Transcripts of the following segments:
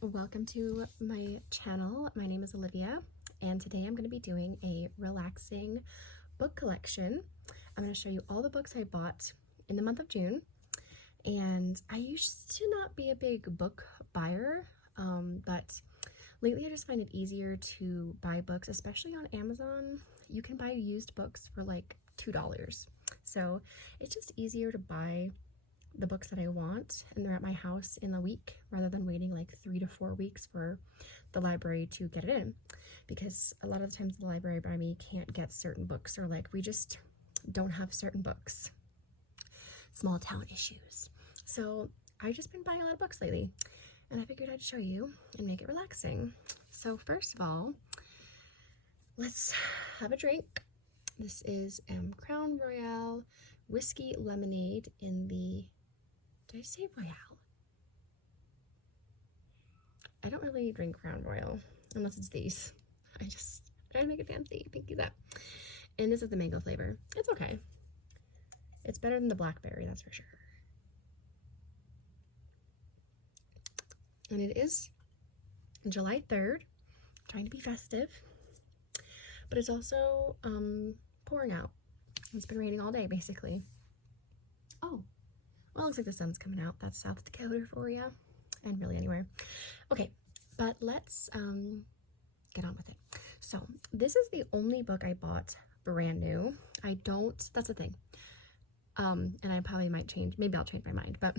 Welcome to my channel. My name is Olivia, and today I'm going to be doing a relaxing book collection. I'm going to show you all the books I bought in the month of June, and I used to not be a big book buyer, but lately I just find it easier to buy books, especially on Amazon. You can buy used books for like $2, so it's just easier to buy the books that I want and they're at my house in a week rather than waiting like 3 to 4 weeks for the library to get it in, because a lot of the times the library by me can't get certain books, or like we just don't have certain books. Small town issues. So I've just been buying a lot of books lately, and I figured I'd show you and make it relaxing. So first of all, let's have a drink. This is Crown Royale whiskey lemonade in the, did I say Royale? I don't really drink Crown Royal unless it's these. I just try to make it fancy. Thank you, that. And this is the mango flavor. It's okay. It's better than the blackberry, that's for sure. And it is July 3rd. Trying to be festive. But it's also pouring out. It's been raining all day, basically. Oh, well, it looks like the sun's coming out. That's South Dakota for you, and really anywhere. Okay, but let's get on with it. So this is the only book I bought brand new. That's the thing. And I probably might change, maybe I'll change my mind, but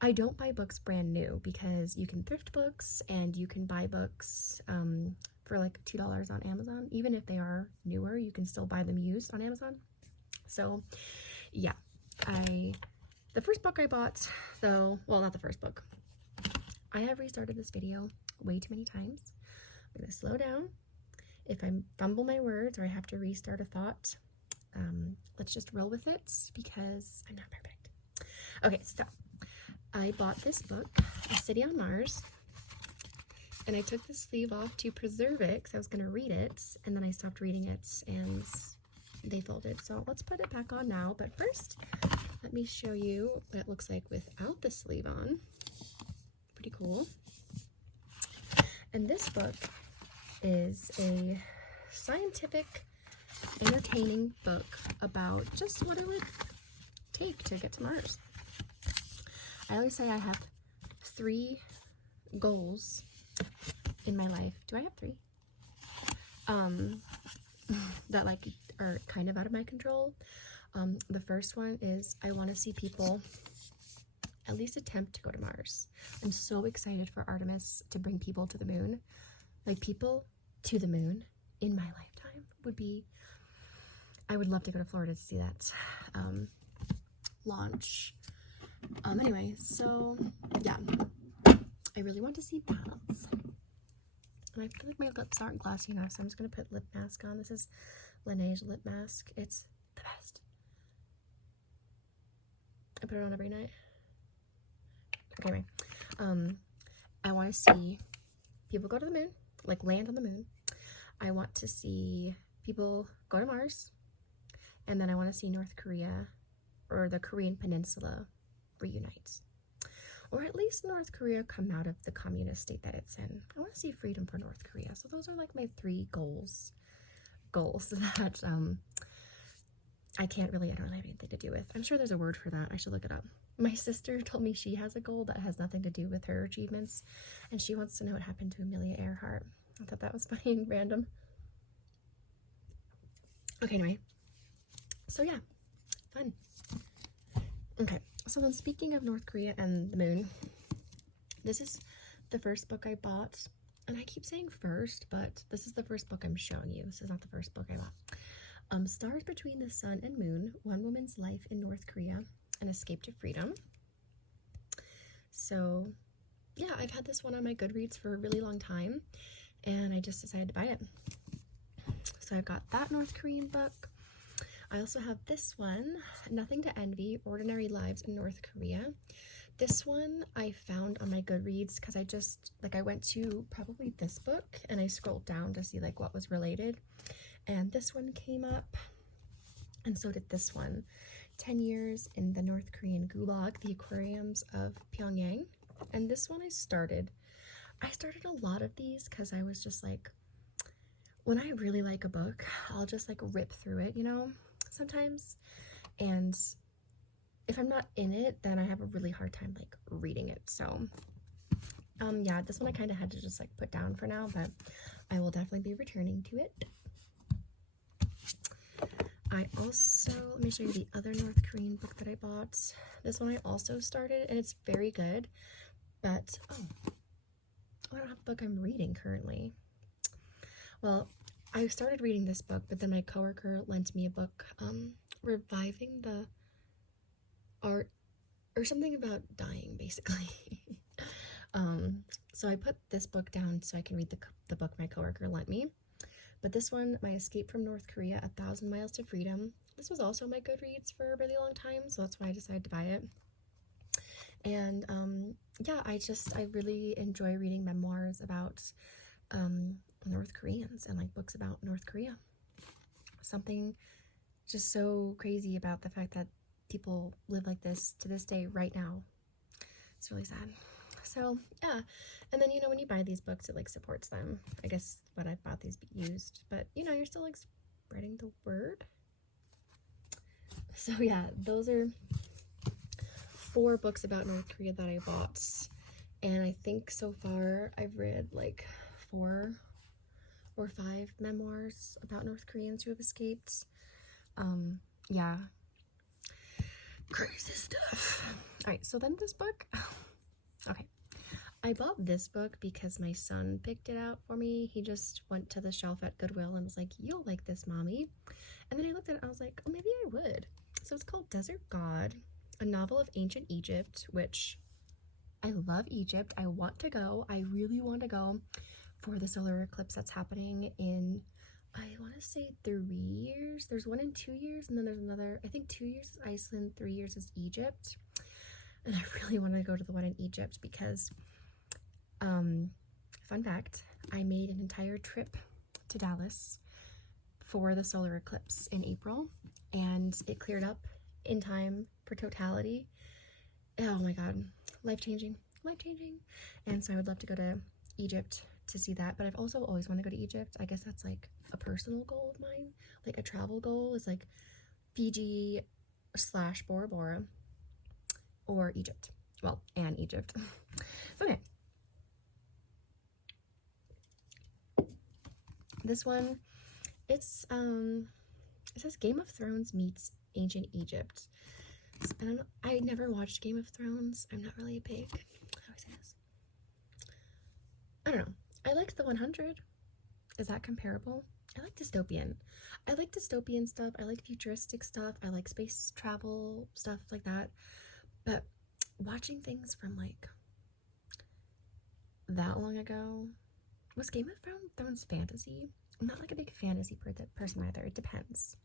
I don't buy books brand new because you can thrift books and you can buy books for like $2 on Amazon. Even if they are newer, you can still buy them used on Amazon. So yeah, the first book I bought, though, well, not the first book. I have restarted this video way too many times. I'm gonna slow down. If I fumble my words or I have to restart a thought, let's just roll with it because I'm not perfect. Okay, so I bought this book, A City on Mars, and I took the sleeve off to preserve it because I was gonna read it, and then I stopped reading it and they folded. So let's put it back on now, but first, let me show you what it looks like without the sleeve on. Pretty cool. And this book is a scientific, entertaining book about just what it would take to get to Mars. I always say I have 3 goals in my life. Do I have 3? That like are kind of out of my control. The first one is I want to see people at least attempt to go to Mars. I'm so excited for Artemis to bring people to the moon. Like, people to the moon in my lifetime would be, I would love to go to Florida to see that launch. Anyway, so yeah, I really want to see that. And I feel like my lips aren't glassy enough, so I'm just going to put lip mask on. This is Laneige lip mask. It's the best. I put it on every night. Okay, anyway. I want to see people go to the moon, like land on the moon. I want to see people go to Mars. And then I want to see North Korea, or the Korean Peninsula, reunite. Or at least North Korea come out of the communist state that it's in. I want to see freedom for North Korea. So those are like my 3 goals that I don't really have anything to do with. I'm sure there's a word for that. I should look it up. My sister told me she has a goal that has nothing to do with her achievements, and she wants to know what happened to Amelia Earhart. I thought that was funny and random. Okay, anyway. So yeah, fun. Okay, so then speaking of North Korea and the moon, this is the first book I bought. And I keep saying first, but this is the first book I'm showing you. This is not the first book I bought. Stars Between the Sun and Moon, One Woman's Life in North Korea, An Escape to Freedom. So yeah, I've had this one on my Goodreads for a really long time, and I just decided to buy it. So I've got that North Korean book. I also have this one, Nothing to Envy, Ordinary Lives in North Korea. This one I found on my Goodreads because I went to probably this book and I scrolled down to see like what was related. And this one came up, and so did this one. 10 Years in the North Korean Gulag, The Aquariums of Pyongyang. And this one I started I started a lot of these because I was just like, when I really like a book, I'll just like rip through it, you know, sometimes. And if I'm not in it, then I have a really hard time like reading it. So yeah, this one I kind of had to just like put down for now, but I will definitely be returning to it. I also, let me show you the other North Korean book that I bought. This one I also started, and it's very good, but I don't have a book I'm reading currently. Well, I started reading this book, but then my coworker lent me a book, reviving the art, or something about dying, basically. So I put this book down so I can read the book my coworker lent me. But this one, My Escape from North Korea, 1,000 Miles to Freedom, this was also my Goodreads for a really long time, so that's why I decided to buy it. And yeah, I really enjoy reading memoirs about North Koreans and like books about North Korea. Something just so crazy about the fact that people live like this to this day right now. It's really sad. So yeah, and then, you know, when you buy these books, it like supports them. I guess what I bought these used, but you know, you're still like spreading the word. So yeah, those are 4 books about North Korea that I bought, and I think so far I've read like 4 or 5 memoirs about North Koreans who have escaped. Yeah, crazy stuff. All right, so then this book. Okay, I bought this book because my son picked it out for me. He just went to the shelf at Goodwill and was like, "You'll like this, Mommy." And then I looked at it and I was like, "Oh, maybe I would." So it's called Desert God, a novel of ancient Egypt, which I love Egypt. I want to go. I really want to go for the solar eclipse that's happening in, I want to say 3 years. There's one in 2 years, and then there's another, I think 2 years is Iceland, 3 years is Egypt. And I really want to go to the one in Egypt because, fun fact, I made an entire trip to Dallas for the solar eclipse in April, and it cleared up in time for totality. Oh my god, life-changing. And so I would love to go to Egypt to see that, but I've also always wanted to go to Egypt. I guess that's like a personal goal of mine. Like a travel goal is like Fiji / Bora Bora or Egypt. Well, and Egypt. So okay, this one, it's it says Game of Thrones meets ancient Egypt. I never watched Game of Thrones. I'm not really a big, how do I say this? I don't know. I liked the 100. Is that comparable? I like dystopian. I like dystopian stuff. I like futuristic stuff. I like space travel, stuff like that. But watching things from like that long ago, was Game of Thrones fantasy? I'm not like a big fantasy person either. It depends.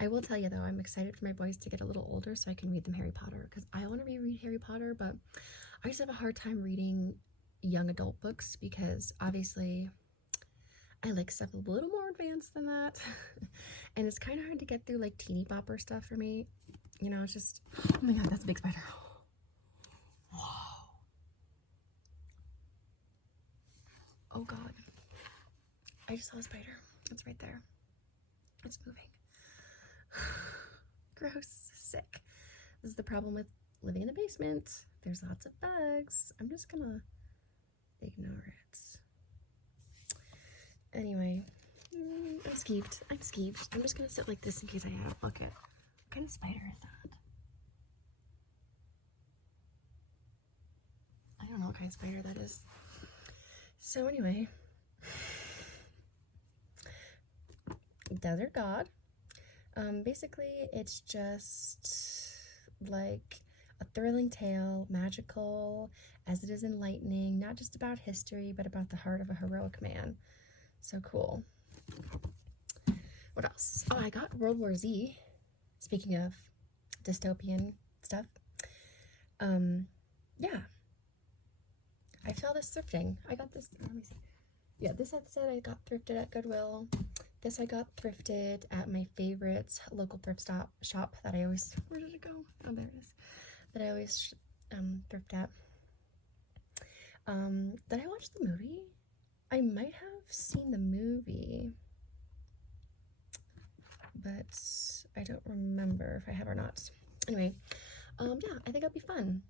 I will tell you though, I'm excited for my boys to get a little older so I can read them Harry Potter, because I want to reread Harry Potter, but I just have a hard time reading young adult books because obviously I like stuff a little more advanced than that. And it's kind of hard to get through like teeny bopper stuff for me. You know, it's just, oh my god, that's a big spider. Whoa. Oh god. I just saw a spider. It's right there. It's moving. Gross. Sick. This is the problem with living in the basement. There's lots of bugs. I'm just gonna ignore it. Anyway, I'm skeeved. I'm just gonna sit like this in case I have a bucket. What kind of spider is that? I don't know what kind of spider that is. So anyway, Desert God. Basically, it's just like a thrilling tale, magical as it is enlightening, not just about history, but about the heart of a heroic man. So cool. What else? Oh, I got World War Z. Speaking of dystopian stuff. Yeah. I saw this thrifting. I got this, let me see. Yeah, this had said I got thrifted at Goodwill. This I got thrifted at my favorite local thrift shop that I always, where did it go? Oh, there it is. That I always thrift at. Did I watch the movie? I might have seen the movie, but I don't remember if I have or not. Anyway, yeah, I think it'll be fun.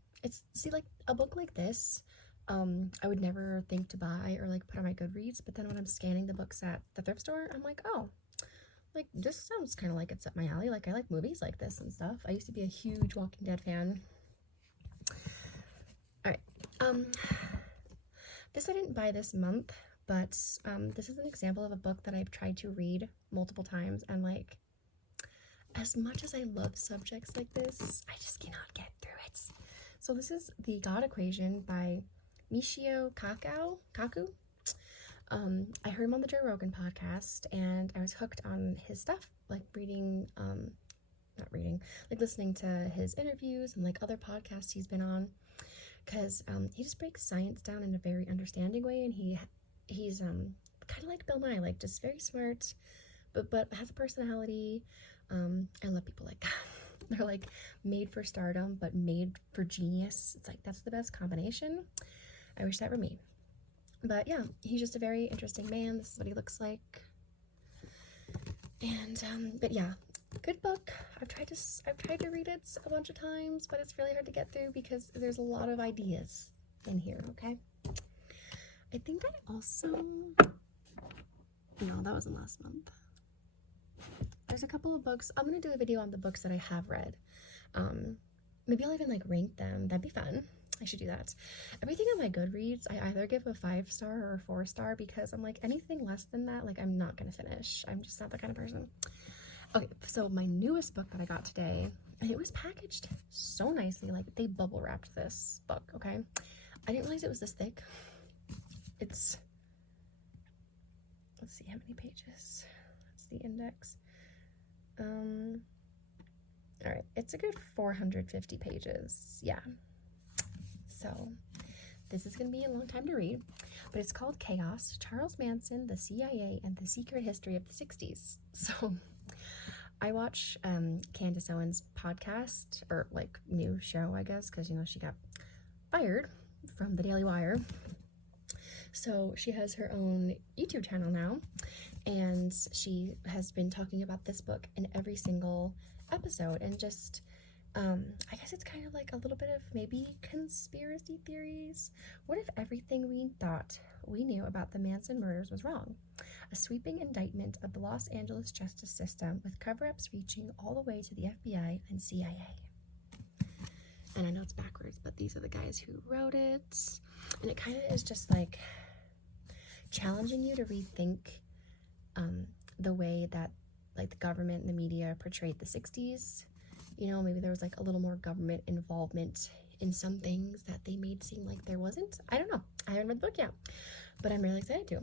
See, like, a book like this, I would never think to buy or, like, put on my Goodreads, but then when I'm scanning the books at the thrift store, I'm like, oh, like, this sounds kind of like it's up my alley. Like, I like movies like this and stuff. I used to be a huge Walking Dead fan. Alright, this I didn't buy this month, but, this is an example of a book that I've tried to read multiple times, and, like, as much as I love subjects like this, I just cannot get through it. So this is The God Equation by Michio Kaku. I heard him on the Joe Rogan podcast, and I was hooked on his stuff, like listening to his interviews and like other podcasts he's been on, because he just breaks science down in a very understanding way, and he's kind of like Bill Nye, like just very smart, but has a personality. I love people like that. They're like made for stardom, but made for genius. It's like, that's the best combination. I wish that were me. But yeah, he's just a very interesting man. This is what he looks like. And, but yeah, good book. I've tried to read it a bunch of times, but it's really hard to get through because there's a lot of ideas in here, okay? I think I also, no, that wasn't last month. There's a couple of books. I'm going to do a video on the books that I have read. Maybe I'll even like rank them. That'd be fun. I should do that. Everything on my Goodreads, I either give a 5-star or a 4-star because I'm like, anything less than that, like, I'm not going to finish. I'm just not that kind of person. Okay, so my newest book that I got today, and it was packaged so nicely. Like, they bubble wrapped this book, okay? I didn't realize it was this thick. It's, let's see how many pages. That's the index. All right, it's a good 450 pages. Yeah. So this is going to be a long time to read, but it's called Chaos: Charles Manson, the CIA, and the Secret History of the 60s. So I watch Candace Owens' podcast, or like new show, I guess, because, you know, she got fired from the Daily Wire. So she has her own YouTube channel now, and she has been talking about this book in every single episode, and just I guess it's kind of like a little bit of maybe conspiracy theories. What if everything we thought we knew about the Manson murders was wrong? A sweeping indictment of the Los Angeles justice system, with cover-ups reaching all the way to the FBI and CIA. And I know it's backwards, but these are the guys who wrote it. And it kind of is just like challenging you to rethink the way that like the government and the media portrayed the 60s. You know, maybe there was like a little more government involvement in some things that they made seem like there wasn't. I don't know. I haven't read the book yet, but I'm really excited to.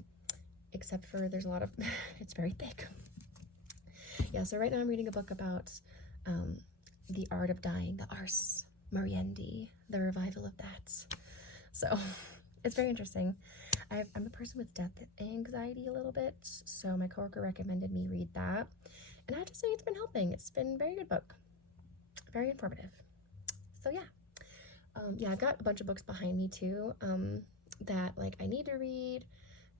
Except for there's a lot of, it's very thick. Yeah, so right now I'm reading a book about the art of dying, the Ars Moriendi, the revival of that. So it's very interesting. I'm a person with death anxiety a little bit, so my coworker recommended me read that, and I have to say it's been helping. It's been a very good book, very informative. So yeah, yeah, I've got a bunch of books behind me too that like I need to read,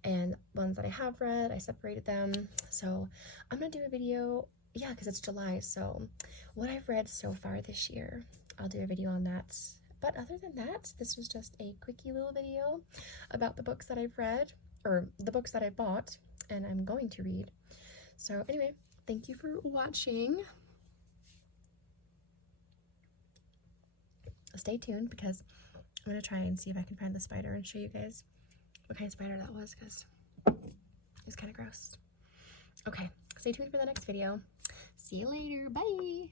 and ones that I have read, I separated them. So I'm gonna do a video, yeah, because it's July, so what I've read so far this year, I'll do a video on that. But other than that, this was just a quickie little video about the books that I've read, or the books that I bought and I'm going to read. So anyway, thank you for watching. Stay tuned, because I'm going to try and see if I can find the spider and show you guys what kind of spider that was, because it was kind of gross. Okay, stay tuned for the next video. See you later. Bye!